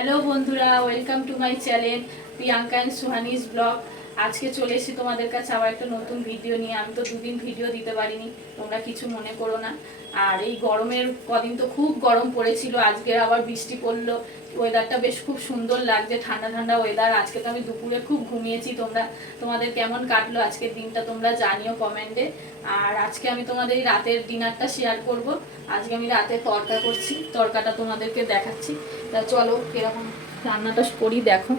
Hello বন্ধুরা, welcome to my channel Priyanka and Suhani's blog. আজকে চলে এসেছি তোমাদের কাছে আবার একটা নতুন ভিডিও নিয়ে। আমি তো দুদিন ভিডিও দিতে পারিনি, তোমরা কিছু মনে করো না। আর এই গরমের কদিন তো খুব গরম পড়েছিল, আজকে আবার বৃষ্টি পড়লো। ওয়েদারটা বেশ খুব সুন্দর লাগছে, ঠান্ডা ঠান্ডা ওয়েদার। আজকে তো আমি দুপুরে খুব ঘুমিয়েছি। তোমাদের কেমন কাটলো আজকের দিনটা তোমরা জানিও কমেন্টে। আর আজকে আমি তোমাদের এই রাতের ডিনারটা শেয়ার করব। আজকে আমি রাতে তড়কা করছি, তড়কাটা তোমাদেরকে দেখাচ্ছি। তা চলো কিরকম রান্নাটা করি দেখো।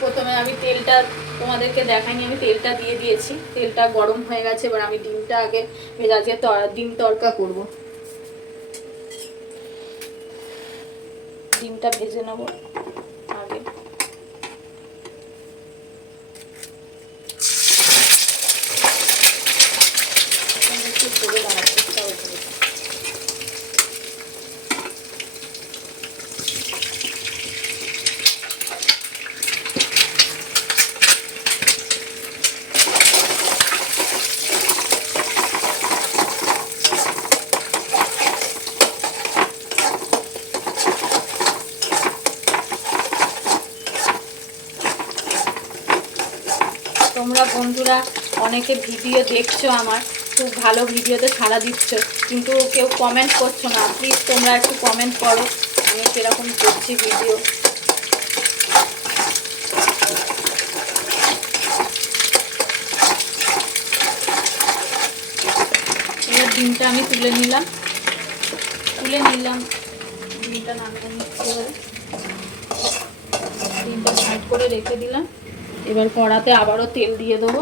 প্রথমে আমি তেলটা তোমাদেরকে দেখাইনি, আমি তেলটা দিয়ে দিয়েছি, তেলটা গরম হয়ে গেছে। এবার আমি ডিমটা আগে ভেজে ডিম তড়কা করব। ডিমটা ভেজে নেবো আগে। একটু করে দেওয়ার চেষ্টা করবো। তোমরা বন্ধুরা অনেকে ভিডিও দেখছো, আমার খুব ভালো ভিডিওতে সাড়া দিচ্ছ, কিন্তু কেউ কমেন্ট করছো না। প্লিজ তোমরা একটু কমেন্ট করো আমি কীরকম করছি ভিডিও। এবার ডিমটা আমি তুলে নিলাম ডিমটা নামিয়ে নিতে হবে। ডিমটা সাইড করে রেখে দিলাম। এবার কড়াতে আবারও তেল দিয়ে দেবো।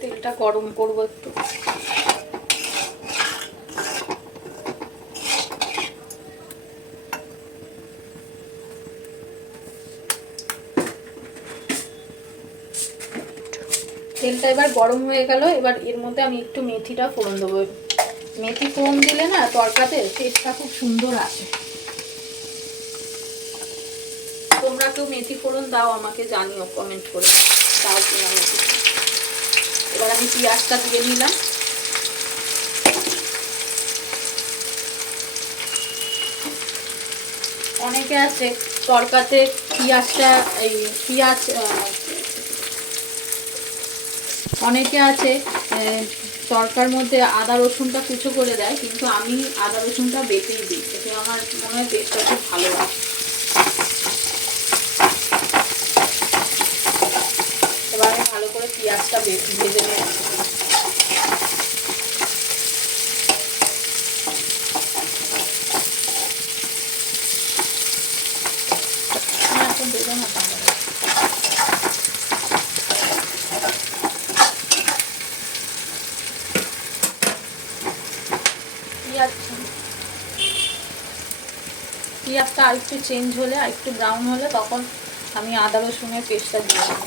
তেলটা গরম করবো একটু। তেলটা এবার গরম হয়ে গেল। এবার এর মধ্যে আমি একটু মেথিটা ফোড়ন দেবো। মেথি ফোড়ন দিলে না তরকাতে টেস্টটা খুব সুন্দর আসে। তোমরা কেউ মেথি ফোড়ন দাও আমাকে জানিও কমেন্ট করে, দাও কিনা মেথি। এবার আমি পেঁয়াজটা দিয়ে নিলাম। অনেকে আছে তরকাতে পেঁয়াজটা অনেকে আছে তরকার মধ্যে আদা রসুনটা কুচো করে দেয়, কিন্তু আমি আদা রসুনটা বেটেই দিই, এতে আমার মনে হয় টেস্টটা খুব ভালো হয়। এবার আমি ভালো করে পেঁয়াজটা ভেজে নেব। এখন দেবো না পেঁয়াজটা আর একটু চেঞ্জ হলে, আর একটু ব্রাউন হলে, তখন আমি আদা রসুনের পেস্টটা দিয়ে দেবো।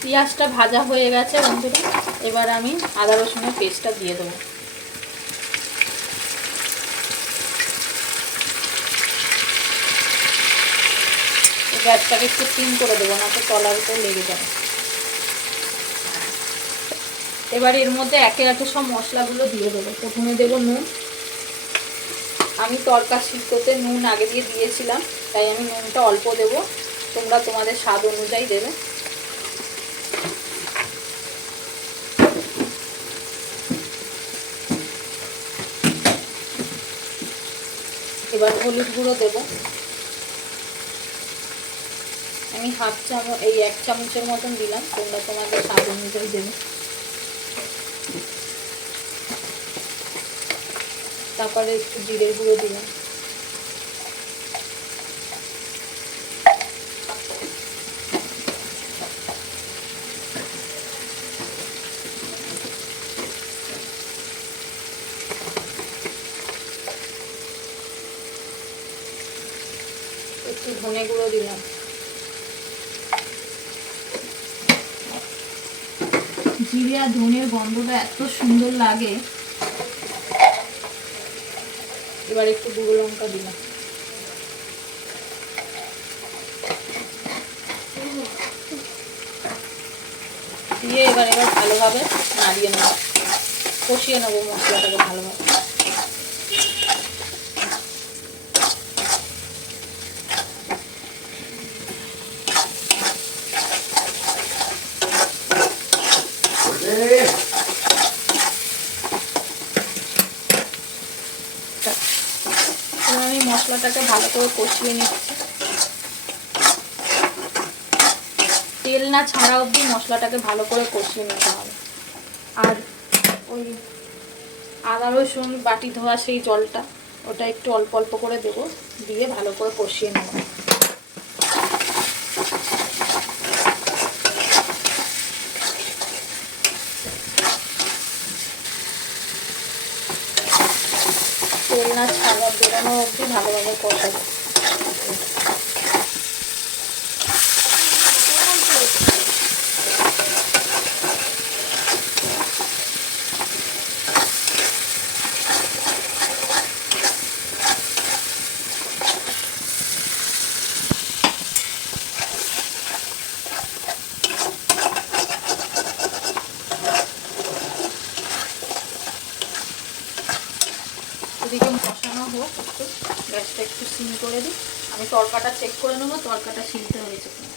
পেঁয়াজটা ভাজা হয়ে গেছে বন্ধুরা। এবার আমি আদা রসুনের পেস্টটা দিয়ে দেবো। গ্যাসটাকে একটু সিম করে দেবো, না তো তলার উপর লেগে যাবে। এবার এর মধ্যে একে একে সব মশলাগুলো দিয়ে দেবো। প্রথমে দেবো নুন। আমি তরকা সিদ্ধতে নুন আগে দিয়ে দিয়েছিলাম, তাই আমি নুনটা অল্প দেব, তোমরা তোমাদের স্বাদ অনুযায়ী দেবে। এবার হলুদ গুঁড়ো দেব। আমি এক চামচের মতন দিলাম, তোমরা তোমাদের স্বাদ অনুযায়ী দেবে। তারপরে একটু জিরের গুঁড়ো দিলাম। একটু ধনে গুঁড়ো দিলাম। জিরে আর ধনের গন্ধটা এত সুন্দর লাগে। এবার একটু গুঁড়ো লঙ্কা দিলাম, দিয়ে এবার ভালোভাবে নাড়িয়ে নেব, কষিয়ে নেবো মশলাটাকে ভালোভাবে। আমি মশলাটাকে ভালো করে কষিয়ে নিচ্ছি, তেল না ছাড়া অবধি মশলাটাকে ভালো করে কষিয়ে নিতে হবে। আর ওই আদা রসুন বাটি ধোয়া সেই জলটা, ওটা একটু অল্প অল্প করে দেবো, দিয়ে ভালো করে কষিয়ে নেব। তেল না ছাড়া বেরোনো অবধি ভালোভাবে কষাবো। এদিকে কষানো হোক, একটু গ্যাসটা একটু সিম করে দিই। আমি তরকাটা চেক করে নেবো তরকাটা সিমতে হয়েছে কিনা।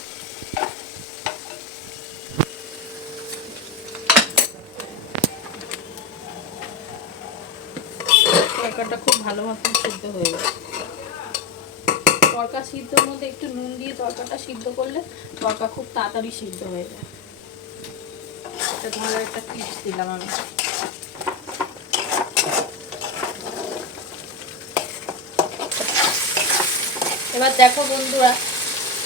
তরকাটা খুব ভালো মতন সিদ্ধ হয়ে গেছে। তরকা সিদ্ধর মধ্যে একটু নুন দিয়ে তরকাটা সিদ্ধ করলে তরকা খুব তাড়াতাড়ি সিদ্ধ হয়ে যায়। এটা ধরো একটা টিপস দিলাম আমি। এবার দেখো বন্ধুরা,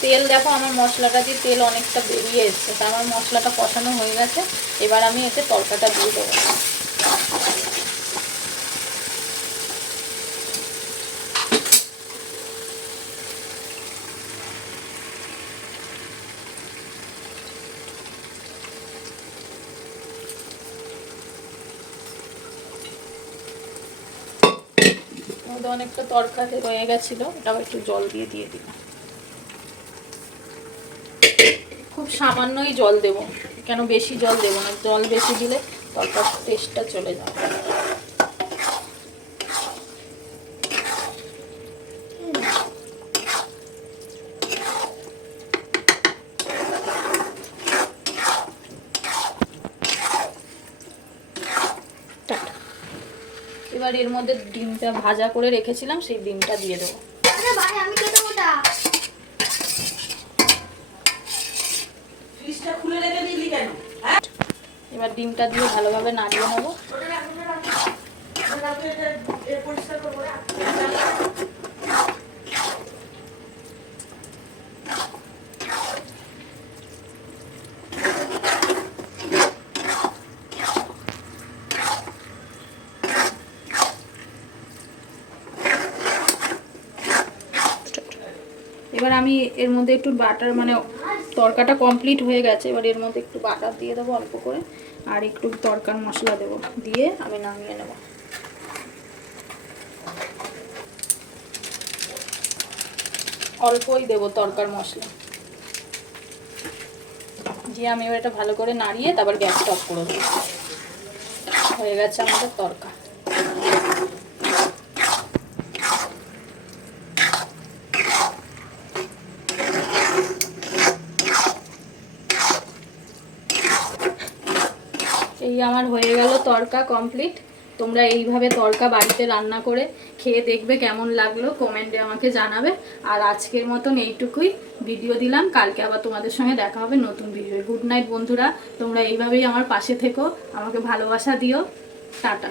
তেল দেখো আমার মশলাটা দিয়ে তেল অনেকটা বেরিয়ে এসছে, তা আমার মশলাটা কষানো হয়ে গেছে। এবার আমি এতে তরকাটা দিয়ে দেবো। অনেকটা তরকারি রয়ে গেছিল, এটাও একটু জল দিয়ে দিলাম। খুব সামান্যই জল দেব, কেন বেশি জল দেব না, জল বেশি দিলে তরকার টেস্টটা চলে যাবে। এবার এর মধ্যে ডিমটা ভাজা করে রেখেছিলাম, সেই ডিমটা দিয়ে দেবো। এবার ডিমটা দিয়ে ভালোভাবে নাড়িয়ে নেবো। এবার আমি এর মধ্যে একটু বাটার, মানে তরকাটা কমপ্লিট হয়ে গেছে, এবার এর মধ্যে একটু বাটার দিয়ে দেবো অল্প করে, আর একটু তরকার মশলা দেবো, দিয়ে আমি নামিয়ে নেব। অল্পই দেবো তরকার মশলা দিয়ে আমি এবার এটা ভালো করে নাড়িয়ে তারপর গ্যাসটা অফ করে দেবো। হয়ে গেছে আমাদের তরকা। এই আমার হয়ে গেল তরকা কমপ্লিট। তোমরা এইভাবে তরকা বাড়িতে রান্না করে খেয়ে দেখবে কেমন লাগলো, কমেন্টে আমাকে জানাবে। আর আজকের মতন এইটুকুই ভিডিও দিলাম, কালকে আবার তোমাদের সঙ্গে দেখা হবে নতুন ভিডিও। গুড নাইট বন্ধুরা, তোমরা এইভাবেই আমার পাশে থেকো, আমাকে ভালোবাসা দিও। টাটা।